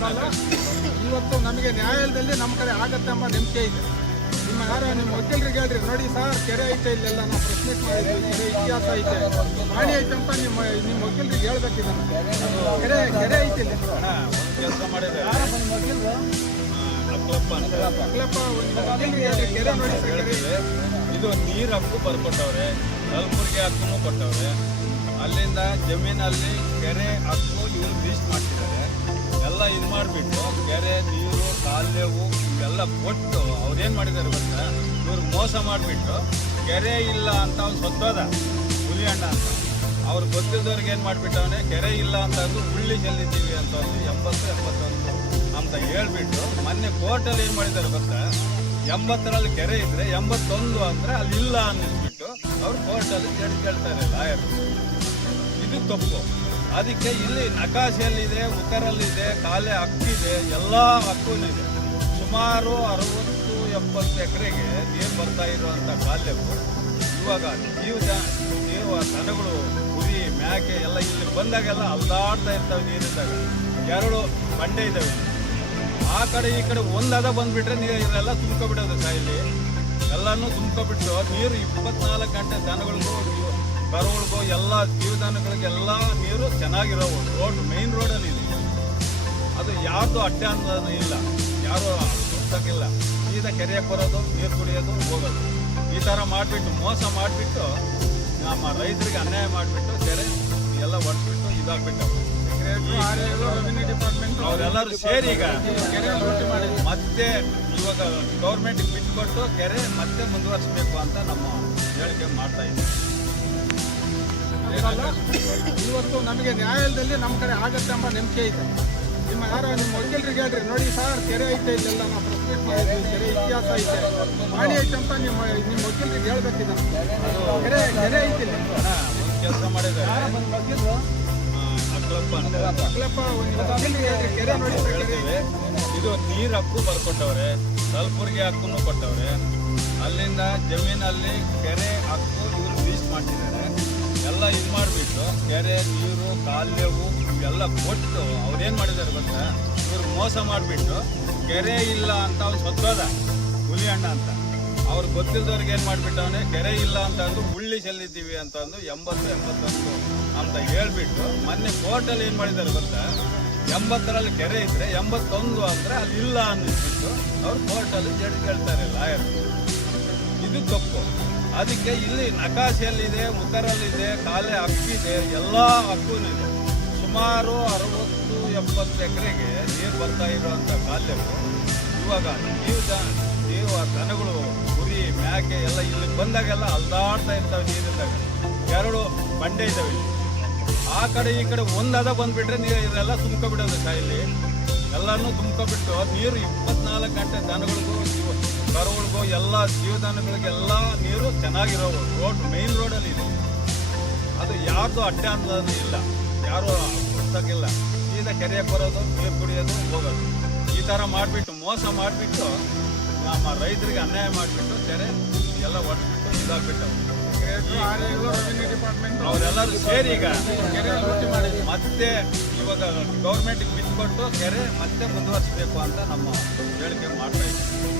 ಇರಲ್ಲ. ಇವತ್ತು ನಮಗೆ ನ್ಯಾಯಾಲಯದಲ್ಲಿ ನಮ್ಮ ಕಡೆ ಆಗತ್ತೆ ಎಂಬ ನಂಬಿಕೆ ಇದೆ. ನಿಮ್ಮ ಯಾರ ನಿಮ್ಮ ವಕೀಲರಿಗೆ ಹೇಳ್ರಿ. ನೋಡಿ ಸರ್ ಕೆರೆ ಐತೆ ಇಲ್ಲೆಲ್ಲ ನಾವು ಪ್ರಶ್ನೆ ಮಾಡಿದ್ದೀವಿ. ಇದು ಇತಿಹಾಸ ಐತೆ. ಮಾಡಿ ಐತೆ ಅಂತ ನಿಮ್ಮ ನಿಮ್ಮ ವಕೀಲರಿಗೆ ಹೇಳ್ಬೇಕು ಇದನ್ನು ಕೆರೆ ಕೆರೆ ಐತೆ ಇಲ್ಲಿ. ಕೆಲಸ ಮಾಡಿದ್ರೆ ಕೆರೆ ನೋಡಿ ಇದು ನೀರು ಹಕ್ಕು ಬರ್ಕೊಟ್ಟವ್ರೆ ಕಲಬುರ್ಗಿ ಹಕ್ಕು ಕೊಟ್ಟವ್ರೆ. ಅಲ್ಲಿಂದ ಜಮೀನಲ್ಲಿ ಕೆರೆ ಹಕ್ಕು ಇವರು ಲೀಸ್ಟ್ ಎಲ್ಲ ಇದು ಮಾಡಿಬಿಟ್ಟು ಬೇರೆ ನೀರು ಕಾಲೇವು ಇವೆಲ್ಲ ಕೊಟ್ಟು ಅವ್ರೇನು ಮಾಡಿದ್ದಾರೆ ಗೊತ್ತಾ? ಇವ್ರು ಮೋಸ ಮಾಡಿಬಿಟ್ಟು ಕೆರೆ ಇಲ್ಲ ಅಂತ ಅವ್ನು ಸತ್ತೋದ ಹುಲಿಯಣ್ಣ ಅಂತ. ಅವ್ರು ಗೊತ್ತಿದ್ದವ್ರಿಗೆ ಏನು ಮಾಡಿಬಿಟ್ಟವನೆ ಕೆರೆ ಇಲ್ಲ ಅಂತ ಅಂದು ಹುಳ್ಳಿ ಚೆಲ್ಲಿದ್ದೀವಿ ಅಂತ ಒಂದು ಎಂಬತ್ತು ಎಪ್ಪತ್ತೊಂದು ಅಂತ ಹೇಳ್ಬಿಟ್ಟು ಮೊನ್ನೆ ಕೋರ್ಟಲ್ಲಿ ಏನು ಮಾಡಿದ್ದಾರೆ ಗೊತ್ತಾ? ಎಂಬತ್ತರಲ್ಲಿ ಕೆರೆ ಇದ್ರೆ ಎಂಬತ್ತೊಂದು ಅಂದರೆ ಅಲ್ಲಿ ಇಲ್ಲ ಅನ್ನಿಸ್ಬಿಟ್ಟು ಅವ್ರು ಕೋರ್ಟಲ್ಲಿ ಜಡ್ಜ್ ಕೇಳ್ತಾರೆ ಲಾಯರ್. ಇದು ತಪ್ಪು. ಅದಕ್ಕೆ ಇಲ್ಲಿ ನಕಾಶೆಯಲ್ಲಿದೆ, ಉತ್ತರಲ್ಲಿದೆ, ಕಾಲೆ ಹಕ್ಕಿದೆ, ಎಲ್ಲ ಹಕ್ಕೂ ಇದೆ ಸುಮಾರು ಅರವತ್ತು ಎಪ್ಪತ್ತು ಎಕರೆಗೆ ನೀರು ಬರ್ತಾ ಇರುವಂಥ ಕಾಲೆವು ಇವಾಗ ಜೀವ ಜೀವ ದನಗಳು, ಕುರಿ, ಮ್ಯಾಕೆ ಎಲ್ಲ ಇಲ್ಲಿ ಬಂದಾಗೆಲ್ಲ ಅಲ್ದಾಡ್ತಾ ಇರ್ತವೆ ನೀರಿದ್ದಾಗ. ಎರಡು ಬಂಡೆ ಇದ್ದಾವೆ. ಆ ಕಡೆ ಈ ಕಡೆ ಒಂದಾದ ಬಂದುಬಿಟ್ರೆ ನೀರು ಇದೆಲ್ಲ ತುಂಬ್ಕೊಬಿಡೋದು ಕಾಯಿಲಿ. ಎಲ್ಲನೂ ತುಂಬ್ಕೊಬಿಟ್ಟು ನೀರು ಇಪ್ಪತ್ನಾಲ್ಕು ಗಂಟೆ ದನಗಳಿಗೂ ಕರುಗಳಿಗೂ ಎಲ್ಲ ಜೀವದಾನಗಳಿಗೆಲ್ಲ ನೀರು ಚೆನ್ನಾಗಿರೋವು ರೋಡ್ ಮೇನ್ ರೋಡಲ್ಲಿ ಇದೆ. ಅದು ಯಾರ್ದು ಅಡ್ಡ ಅನ್ನೋದು ಇಲ್ಲ. ಯಾರು ಸುತ್ತಕ್ಕಿಲ್ಲ. ಸೀದಾ ಕೆರೆಯಕ್ಕೆ ಬರೋದು ನೀರು ಕುಡಿಯೋದು ಹೋಗೋದು. ಈ ಥರ ಮಾಡಿಬಿಟ್ಟು ಮೋಸ ಮಾಡಿಬಿಟ್ಟು ನಮ್ಮ ರೈತರಿಗೆ ಅನ್ಯಾಯ ಮಾಡಿಬಿಟ್ಟು ಕೆರೆ ಎಲ್ಲ ಒಡ್ಬಿಟ್ಟು ಇದಾಗ್ಬಿಟ್ಟು. ರೆವಿನ್ಯೂ ಡಿಪಾರ್ಟ್ಮೆಂಟ್ ಅವರೆಲ್ಲರೂ ಸೇರಿ ಈಗ ಕೆರೆ ಮತ್ತೆ ಇವಾಗ ಗೌರ್ಮೆಂಟ್ ಬಿಟ್ಟುಕೊಟ್ಟು ಕೆರೆ ಮತ್ತೆ ಮುಂದುವರಿಸಬೇಕು ಅಂತ ನಮ್ಮ ಹೇಳಿಕೆ ಮಾಡ್ತಾ ಇದ್ದೀವಿ. ಇರಲ್ಲ. ಇವತ್ತು ನಮಗೆ ನ್ಯಾಯಾಲಯದಲ್ಲಿ ನಮ್ಮ ಕಡೆ ಆಗತ್ತೆ ಎಂಬ ನಂಬಿಕೆ ಇದೆ. ನಿಮ್ಮ ಯಾರೋ ನಿಮ್ಮ ವಕೀಲರಿಗೆ ಹೇಳ್ರಿ. ನೋಡಿ ಸರ್ ಕೆರೆ ಐತೆ ಇಲ್ಲೆಲ್ಲ ನಾವು ಪ್ರಶ್ನೆ ಮಾಡಿದ್ವಿ ಕೆರೆ ಇತಿಹಾಸ ಐತೆ ಮಾಡಿ ಐತೆ ಅಂತ ನಿಮ್ಮ ನಿಮ್ಮ ವಕೀಲರಿಗೆ ಹೇಳ್ಬೇಕಿದೆ. ಕೆರೆ ಕೆರೆ ಐತೆ ಕೆಲಸ ಮಾಡಿದ್ರೆ ಇದು ನೀರು ಹಕ್ಕು ಬರ್ಕೊಟ್ಟವ್ರೆ ಕಲ್ಬುರ್ಗಿ ಹಕ್ಕನ್ನು ಕೊಟ್ಟವ್ರೆ. ಅಲ್ಲಿಂದ ಜಮೀನಲ್ಲಿ ಕೆರೆ ಹಕ್ಕು ಇವರು ಲೀಸ್ಟ್ ಮಾಡ್ತಿದ್ದಾರೆ. ಇದು ಮಾಡಿಬಿಟ್ಟು ಕೆರೆ, ನೀರು ಕಾಲುವೆವು ಎಲ್ಲ ಕೊಟ್ಟು ಅವ್ರೇನು ಮಾಡಿದ್ದಾರೆ ಗೊತ್ತಾ? ಇವ್ರು ಮೋಸ ಮಾಡಿಬಿಟ್ಟು ಕೆರೆ ಇಲ್ಲ ಅಂತ ಅವ್ನು ಸತ್ತೋದ ಹುಲಿಯಣ್ಣ ಅಂತ. ಅವ್ರು ಗೊತ್ತಿದ್ದವ್ರಿಗೆ ಏನು ಮಾಡಿಬಿಟ್ಟವನೆ ಕೆರೆ ಇಲ್ಲ ಅಂತ ಅಂದು ಹುಳ್ಳಿ ಚೆಲ್ಲಿದ್ದೀವಿ ಅಂತ ಅಂದು ಎಂಬತ್ತು, ಎಂಬತ್ತೊಂದು ಅಂತ ಹೇಳ್ಬಿಟ್ಟು ಮೊನ್ನೆ ಕೋರ್ಟಲ್ಲಿ ಏನು ಮಾಡಿದ್ದಾರೆ ಗೊತ್ತಾ? ಎಂಬತ್ತರಲ್ಲಿ ಕೆರೆ ಇದ್ರೆ ಎಂಬತ್ತೊಂದು ಅಂದ್ರೆ ಅಲ್ಲಿ ಇಲ್ಲ ಅನ್ನಿಸ್ಬಿಟ್ಟು ಅವ್ರು ಕೋರ್ಟಲ್ಲಿ ಜಡ್ಜ್ ಕೇಳ್ತಾರೆ ಲಾಯರ್. ಇದು ತಪ್ಪು. ಅದಕ್ಕೆ ಇಲ್ಲಿ ನಕಾಶೆಯಲ್ಲಿದೆ, ಮುಖರಲ್ಲಿದೆ, ಕಾಲೆ ಹಕ್ಕಿದೆ, ಎಲ್ಲ ಹಕ್ಕೂ ಇದೆ. ಸುಮಾರು ಅರವತ್ತು ಎಪ್ಪತ್ತು ಎಕರೆಗೆ ನೀರು ಬರ್ತಾ ಇರುವಂಥ ಕಾಲೆವು ಇವಾಗ ನೀವು ನೀವು ಆ ದನಗಳು, ಕುರಿ, ಮ್ಯಾಕೆ ಎಲ್ಲ ಇಲ್ಲಿ ಬಂದಾಗೆಲ್ಲ ಅಲ್ದಾಡ್ತಾ ಇರ್ತಾವೆ ನೀರಿದ್ದಾಗ ಎರಡು ಬಂಡೆ ಇದ್ದಾವೆ ಇಲ್ಲಿ. ಆ ಕಡೆ ಈ ಕಡೆ ಒಂದದ ಬಂದುಬಿಟ್ರೆ ನೀರು ಇದೆಲ್ಲ ತುಂಬ್ಕೊಬಿಡೋದು ಕಾಯಿಲೆ. ಎಲ್ಲರೂ ತುಂಬ್ಕೊಬಿಟ್ಟು ನೀರು ಇಪ್ಪತ್ನಾಲ್ಕು ಗಂಟೆ ದನಗಳಿಗೂ ಕರುಗಳಿಗೂ ಎಲ್ಲ ಜೀವದಾನಗಳಿಗೆಲ್ಲ ನೀರು ಚೆನ್ನಾಗಿರೋ ರೋಡ್ ಮೇನ್ ರೋಡಲ್ಲಿ ಇದೆ. ಅದು ಯಾರ್ದು ಅಡ್ಡ ಅಂತ ಇಲ್ಲ. ಯಾರು ಗೊತ್ತಾಗಿಲ್ಲ. ಸೀದಾ ಕೆರೆಗೆ ಬರೋದು, ನೀರು ಕುಡಿಯೋದು, ಹೋಗೋದು. ಈ ಥರ ಮಾಡಿಬಿಟ್ಟು, ಮೋಸ ಮಾಡಿಬಿಟ್ಟು, ನಮ್ಮ ರೈತರಿಗೆ ಅನ್ಯಾಯ ಮಾಡಿಬಿಟ್ಟು, ಕೆರೆ ಎಲ್ಲ ಹೊಡೆದ್ಬಿಟ್ಟು ಇದಾಗ್ಬಿಟ್ಟು ಅವರೆಲ್ಲರೂ ಸೇರಿ ಈಗ ಮತ್ತೆ ಇವಾಗ ಗೌರ್ಮೆಂಟ್ಗೆ ಬಿದ್ದುಕೊಟ್ಟು ಕೆರೆ ಮತ್ತೆ ಮುಂದುವರಿಸಬೇಕು ಅಂತ ನಮ್ಮ ಹೇಳಿಕೆ ಮಾಡ್ತಾ ಇದ್ದೀವಿ.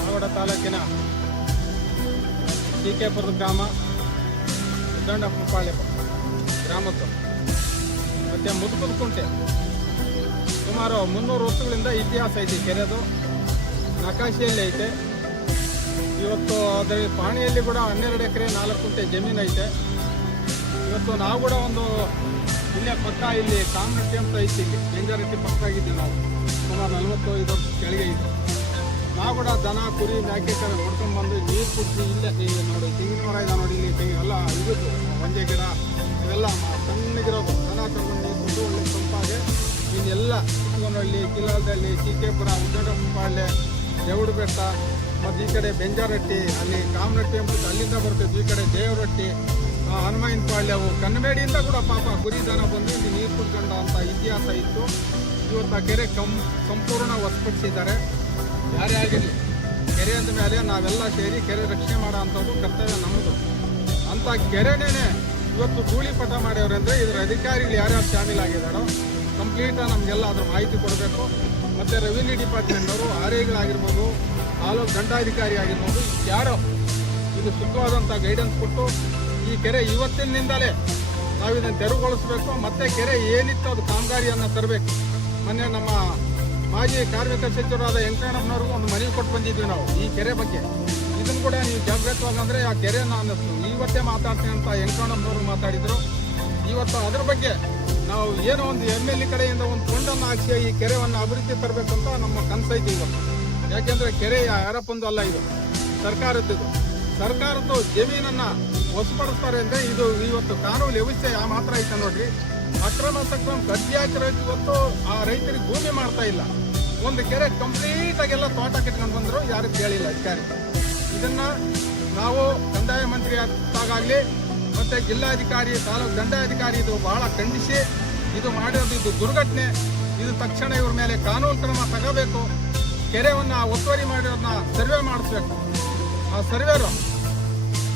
ಮಾಗಡ ತಾಲೂಕಿನ ಟೀಕೆಪುರದ ಗ್ರಾಮ ಉದ್ದಂಡಪ್ಪಪಾಳ್ಯ ಗ್ರಾಮದ್ದು. ಮತ್ತು ಮುದುಕುಂಟೆ ಸುಮಾರು ಮುನ್ನೂರು ವರ್ಷಗಳಿಂದ ಇತಿಹಾಸ ಐತೆ ಕೆರೆದು. ನಕಾಶೆಯಲ್ಲಿ ಐತೆ. ಇವತ್ತು ಅದರ ಪಾಣಿಯಲ್ಲಿ ಕೂಡ ಹನ್ನೆರಡು ಎಕರೆ, ನಾಲ್ಕು ಕುಂಟೆ ಜಮೀನು ಐತೆ. ಇವತ್ತು ನಾವು ಕೂಡ ಒಂದು ಇಲ್ಲೇ ಪಕ್ಕ ಇಲ್ಲಿ ಕಾಮನಟ್ಟಿ ಅಂತ ಐತಿ. ಇಲ್ಲಿ ಪಕ್ಕ ಆಗಿದ್ದೀವಿ ನಾವು. ಸುಮಾರು ನಲವತ್ತೈದು ಕೆಳಗೆ ನಾವು ಕೂಡ ದನ ಕುರಿ ಮ್ಯಾಕೆ ಕರೆ ಹೊಡ್ಕೊಂಡ್ ಬಂದು ನೀರು ಕುಡಿಸಿ ಇಲ್ಲೇ ನೀವು ನೋಡಿ ತೆಂಗಿನ ಮರ ಇದೆ ನೋಡಿ ಇಲ್ಲಿ ತೆಂಗಿನ ಎಲ್ಲ ಇದು ಒಂಜೆ ಗಿಡ ಇವೆಲ್ಲ ಸಣ್ಣಗಿರೋ ದನ ಕರ್ಕೊಂಡು ನೀರು ಕುಡಿದು ಒಳ್ಳೆ ತಂಪಾಗೆ ಇನ್ನೆಲ್ಲ ಚಿಕ್ಕಗೊಂಡಳ್ಳಿ ಕಿಲಾಲದಲ್ಲಿ ಚಿಕ್ಕೇಪುರ ಉದ್ದಡಪಾಳ್ಯ ದೇವಡು ಬೆಟ್ಟ ಮತ್ತು ಈ ಕಡೆ ಬೆಂಜಾರಟ್ಟಿ ಅಲ್ಲಿ ಕಾಮನಟ್ಟಿ ಅಂದ್ಬಿಟ್ಟು ಅಲ್ಲಿಂದ ಬರ್ತಿದ್ವಿ ಈ ಕಡೆ ದೇವರಟ್ಟಿ ಹನುಮಾಯಿನ ಪಾಳ್ಯವು ಕನ್ನಬೇಡಿಯಿಂದ ಕೂಡ ಪಾಪ ಗುರಿ ದನ ಬಂದು ಇಲ್ಲಿ ನೀರು ಕುಡ್ಕೊಂಡ ಅಂತ ಇತಿಹಾಸ ಇತ್ತು. ಇವತ್ತು ಆ ಕೆರೆ ಕಂ ಸಂಪೂರ್ಣ ಹೊಸಪಡಿಸಿದ್ದಾರೆ ಯಾರೇ ಆಗಿರಲಿ ಕೆರೆ ಅಂದ ಮೇಲೆ ನಾವೆಲ್ಲ ಸೇರಿ ಕೆರೆ ರಕ್ಷಣೆ ಮಾಡೋ ಅಂಥದ್ದು ಕರ್ತವ್ಯ ನಮ್ಮದು ಅಂಥ ಕೆರೆನೇ ಇವತ್ತು ಗೂಳಿ ಪಟ ಮಾಡ್ಯವ್ರಂದರೆ ಇದರ ಅಧಿಕಾರಿಗಳು ಯಾರ್ಯಾರು ಶಾಮೀಲಾಗಿದ್ದಾರೋ ಕಂಪ್ಲೀಟಾಗಿ ನಮಗೆಲ್ಲ ಅದ್ರ ಮಾಹಿತಿ ಕೊಡಬೇಕು. ಮತ್ತು ರೆವಿನ್ಯೂ ಡಿಪಾರ್ಟ್ಮೆಂಟ್ನವರು ಆರ್ ಐಗಳಾಗಿರ್ಬೋದು ತಾಲೂಕು ದಂಡಾಧಿಕಾರಿ ಆಗಿರ್ಬೋದು ಯಾರೋ ಇದು ಸುಖವಾದಂಥ ಗೈಡೆನ್ಸ್ ಕೊಟ್ಟು ಈ ಕೆರೆ ಇವತ್ತಿನಿಂದಲೇ ನಾವು ಇದನ್ನು ತೆರವುಗೊಳಿಸಬೇಕು. ಮತ್ತೆ ಕೆರೆ ಏನಿತ್ತು ಅದು ಕಾಮಗಾರಿಯನ್ನು ತರಬೇಕು. ಮೊನ್ನೆ ನಮ್ಮ ಮಾಜಿ ಕಾರ್ಮಿಕ ಸಚಿವರಾದ ವೆಂಕಣ್ಣಪ್ಪನವ್ರಿಗೂ ಒಂದು ಮನವಿ ಕೊಟ್ಟು ಬಂದಿದ್ವಿ ನಾವು ಈ ಕೆರೆ ಬಗ್ಗೆ. ಇದನ್ನು ಕೂಡ ನೀವು ಜಾಗೃತವಾಗಿ ಆ ಕೆರೆ ನಾನು ಇವತ್ತೇ ಮಾತಾಡ್ತೀನಿ ಅಂತ ವೆಂಕಣ್ಣಪ್ಪನವರು ಮಾತಾಡಿದರು. ಇವತ್ತು ಅದ್ರ ಬಗ್ಗೆ ನಾವು ಏನೋ ಒಂದು ಎಂ ಎಲ್ ಎ ಕಡೆಯಿಂದ ಒಂದು ಫಂಡನ್ನು ಹಾಕಿ ಈ ಕೆರೆಯನ್ನು ಅಭಿವೃದ್ಧಿ ತರಬೇಕಂತ ನಮ್ಮ ಕನಸೈತಿ ಇವತ್ತು. ಯಾಕೆಂದರೆ ಕೆರೆ ಯಾರಪ್ಪಂದು ಅಲ್ಲ ಇದು. ಸರ್ಕಾರದ್ದು ಸರ್ಕಾರದ್ದು ಜಮೀನನ್ನ ಹೊಸಪಡಿಸ್ತಾರೆ ಅಂದರೆ ಇದು ಇವತ್ತು ಕಾನೂನು ವ್ಯವಸ್ಥೆ ಆ ಮಾತ್ರ ಐತೆ ನೋಡ್ರಿ. ಅಕ್ರಮ ಸಕ್ರಮ ಗದ್ದೆ ಹಾಕಿರೋ ಇವತ್ತು ಆ ರೈತರಿಗೆ ಭೂಮಿ ಮಾಡ್ತಾ ಇಲ್ಲ. ಒಂದು ಕೆರೆ ಕಂಪ್ಲೀಟ್ ಆಗೆಲ್ಲ ತೋಟ ಕಟ್ಕೊಂಡು ಬಂದ್ರು, ಯಾರು ಕೇಳಿಲ್ಲ ಅಧಿಕಾರಿ ಇದನ್ನ ನಾವು ಕಂದಾಯ ಮಂತ್ರಿ ಆದಾಗಲಿ ಮತ್ತೆ ಜಿಲ್ಲಾಧಿಕಾರಿ, ತಾಲೂಕು ದಂಡಾಧಿಕಾರಿ ಇದು ಬಹಳ ಖಂಡಿಸಿ. ಇದು ಮಾಡಿರೋದು ಇದು ದುರ್ಘಟನೆ. ಇದು ತಕ್ಷಣ ಇವ್ರ ಮೇಲೆ ಕಾನೂನು ಕ್ರಮ ತಗೋಬೇಕು. ಕೆರೆವನ್ನ ಒತ್ತುವರಿ ಮಾಡಿರೋದನ್ನ ಸರ್ವೆ ಮಾಡಿಸ್ಬೇಕು. ಆ ಸರ್ವೇರು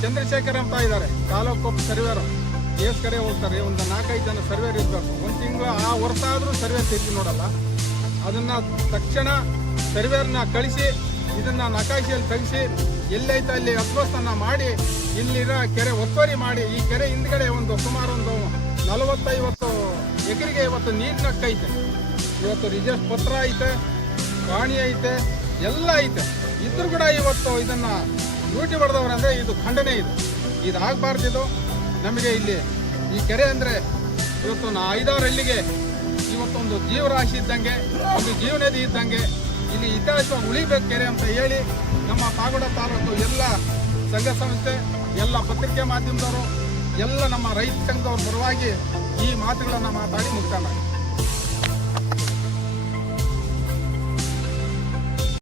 ಚಂದ್ರಶೇಖರ್ ಅಂತ ಇದ್ದಾರೆ ತಾಲೂಕು ಸರ್ವೇರು. ಎಸ್ ಕಡೆ ಹೋಗ್ತಾರೆ, ಒಂದು ನಾಲ್ಕೈದು ಜನ ಸರ್ವೇರ್ ಇರಬೇಕು. ಒಂದು ತಿಂಗಳು ಆ ಹೊರತಾದರೂ ಸರ್ವೆ ತಿರುಗಿ ನೋಡಲ್ಲ. ಅದನ್ನು ತಕ್ಷಣ ಸರ್ವೇರ್ನ ಕಳಿಸಿ, ಇದನ್ನು ನಕಾಶಿಯಲ್ಲಿ ಕಳಿಸಿ, ಎಲ್ಲೈತೆ ಅಲ್ಲಿ ಅಸ್ವಸ್ಥನ ಮಾಡಿ, ಇಲ್ಲಿರೋ ಕೆರೆ ಒತ್ತುವರಿ ಮಾಡಿ, ಈ ಕೆರೆ ಹಿಂದ್ಗಡೆ ಒಂದು ಸುಮಾರು ಒಂದು ನಲವತ್ತೈವತ್ತು ಎಕರೆಗೆ ಇವತ್ತು ನೀರಿನ ಕೈತೆ ಇವತ್ತು ರಿಜಿಸ್ಟರ್ ಪತ್ರ ಐತೆ ಪ್ರಾಣಿ ಐತೆ, ಎಲ್ಲ ಐತೆ. ಇದ್ರೂ ಕೂಡ ಇವತ್ತು ಇದನ್ನು ಡ್ಯೂಟಿ ಅಂದರೆ ಇದು ಖಂಡನೆ ಇದು. ಇದು ಇದು ನಮಗೆ ಇಲ್ಲಿ ಈ ಕೆರೆ ಅಂದರೆ ಇವತ್ತು ನಾ ಐದಾರು ಹಳ್ಳಿಗೆ ಇವತ್ತೊಂದು ಜೀವರಾಶಿ ಇದ್ದಂಗೆ, ಒಂದು ಜೀವನದಿ ಇದ್ದಂಗೆ, ಇಲ್ಲಿ ಇತಿಹಾಸ ಉಳಿಬೇಕು ಕೆರೆ ಅಂತ ಹೇಳಿ ನಮ್ಮ ಪಾಗೋಡ ತಾಲೂಕು ಎಲ್ಲ ಸಂಘ ಸಂಸ್ಥೆ, ಎಲ್ಲ ಪತ್ರಿಕೆ ಮಾಧ್ಯಮದವರು, ಎಲ್ಲ ನಮ್ಮ ರೈತ ಸಂಘದವ್ರ ಪರವಾಗಿ ಈ ಮಾತುಗಳನ್ನು ಮಾತಾಡಿ ಮುಕ್ತಾಯ